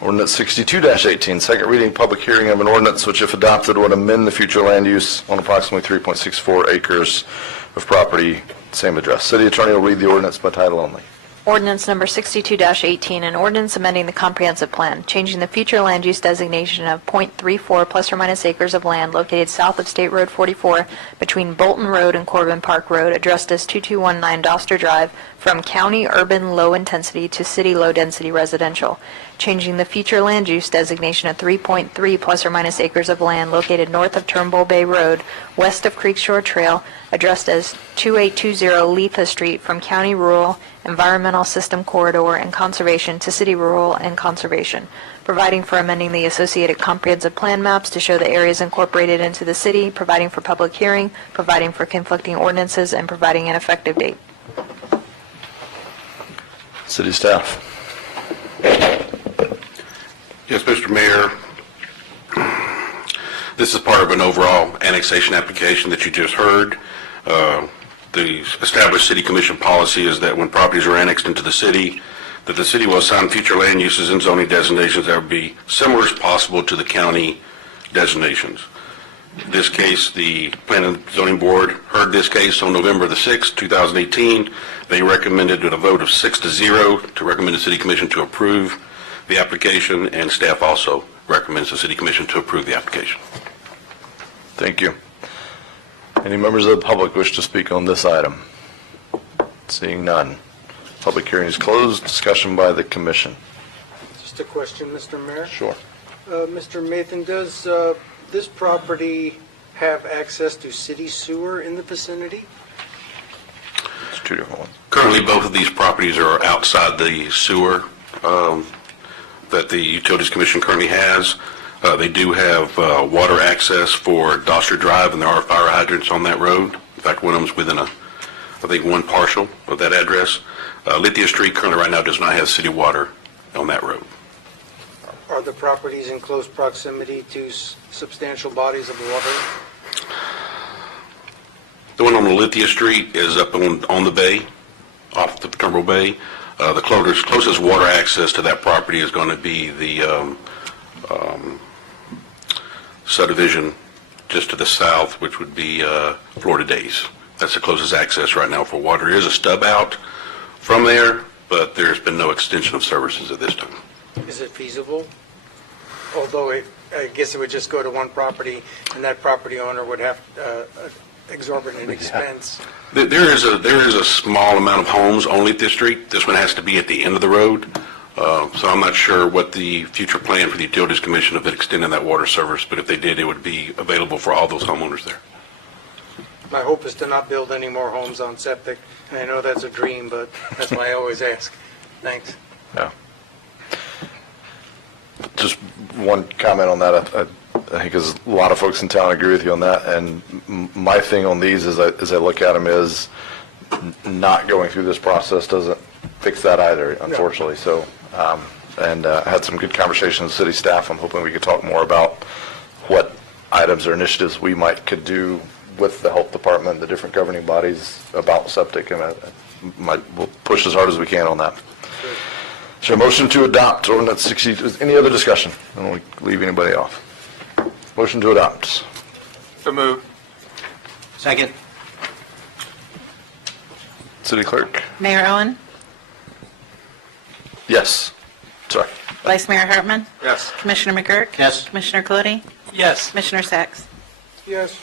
Ordinance 62-18, second reading, public hearing of an ordinance which, if adopted, would amend the future land use on approximately 3.64 acres of property, same address. City Attorney will read the ordinance by title only. Ordinance number 62-18, an ordinance amending the comprehensive plan, changing the future land use designation of .34 plus or minus acres of land located south of State Road 44 between Bolton Road and Corbin Park Road, addressed as 2219 Doster Drive, from county urban low intensity to city low density residential, changing the future land use designation of 3.3 plus or minus acres of land located north of Turnbull Bay Road, west of Creek Shore Trail, addressed as 2820 Letha Street, from county rural environmental system corridor and conservation to city rural and conservation, providing for amending the associated comprehensive plan maps to show the areas incorporated into the city, providing for public hearing, providing for conflicting ordinances, and providing an effective date. City staff. Yes, Mr. Mayor. This is part of an overall annexation application that you just heard. The established city commission policy is that when properties are annexed into the city, that the city will assign future land uses and zoning designations that would be similar as possible to the county designations. In this case, the Planning and Zoning Board heard this case on November the 6th, 2018. They recommended with a vote of 6-0 to recommend the city commission to approve the application, and staff also recommends the city commission to approve the application. Thank you. Any members of the public wish to speak on this item? Seeing none. Public hearing is closed. Discussion by the commission. Just a question, Mr. Mayor. Sure. Mr. Mathan, does this property have access to city sewer in the vicinity? It's two different ones. Currently, both of these properties are outside the sewer that the Utilities Commission currently has. They do have water access for Doster Drive, and there are fire hydrants on that road. In fact, one of them is within I think one partial of that address. Lithia Street currently right now does not have city water on that road. Are the properties in close proximity to substantial bodies of water? The one on Lithia Street is up on the bay, off the Turnbull Bay. The closest water access to that property is going to be the subdivision just to the south, which would be Florida Days. That's the closest access right now for water. There is a stub out from there, but there's been no extension of services at this time. Is it feasible? Although I guess it would just go to one property, and that property owner would have exorbitant expense. There is a small amount of homes on Lithia Street. This one has to be at the end of the road. So I'm not sure what the future plan for the Utilities Commission of extending that water service, but if they did, it would be available for all those homeowners there. My hope is to not build any more homes on septic. And I know that's a dream, but that's why I always ask. Thanks. Yeah. Just one comment on that. I think because a lot of folks in town agree with you on that. And my thing on these, as I look at them, is not going through this process doesn't fix that either, unfortunately. So, I had some good conversations with city staff. I'm hoping we could talk more about what items or initiatives we could do with the health department, the different governing bodies about septic, and we'll push as hard as we can on that. Is there a motion to adopt ordinance 60? Any other discussion? I don't want to leave anybody off. Motion to adopt. So moved. Second. City clerk. Mayor Owen, Yes. Sorry. Vice Mayor Hartman, Yes. Commissioner McGurk. Yes. Commissioner Clody, Yes. Commissioner Sacks. Yes.